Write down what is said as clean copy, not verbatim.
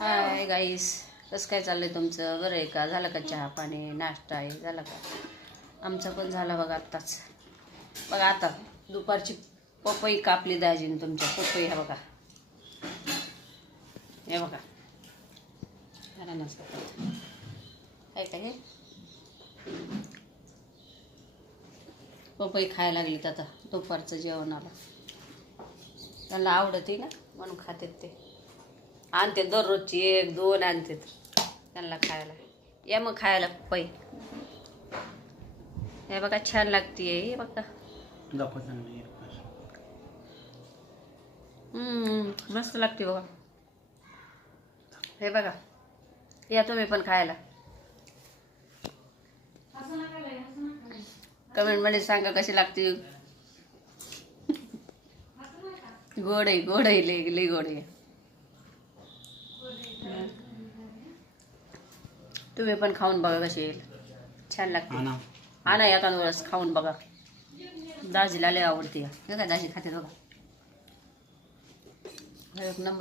Hi guys, कसं काय चाललंय तुमचं? बरं आहे का? झालं का चहा पाणी नाश्ता आहे झाला का? आमचं पण झालं बघा आत्ताच. बघा आता दुपारची पपई कापली दाजीने तुमच्या. पपई हा बघा, हे बघा जरा नसतं काय काय हे पपई खायला लागलीत आता. दुपारचं जेवण आलं, त्यांना आवडते ना म्हणून खातेत ते. आणते दररोजची 1-2 आणते त्यांना खायला. या मग खायला पपई. हे बघा छान लागते. हे बघा मस्त लागते बघा. हे बघा, या तुम्ही पण खायला. कमेंटमध्ये सांगा कशी लागते. गोड आहे, गोड आहे, लई गोड आहे. तुम्ही पण खाऊन बघा कशी येईल, छान लागते. आणा एखाद वेळेस खाऊन बघा. दाजीला लय आवडते. हे काय दाजी खाते बघा, एक नंबर.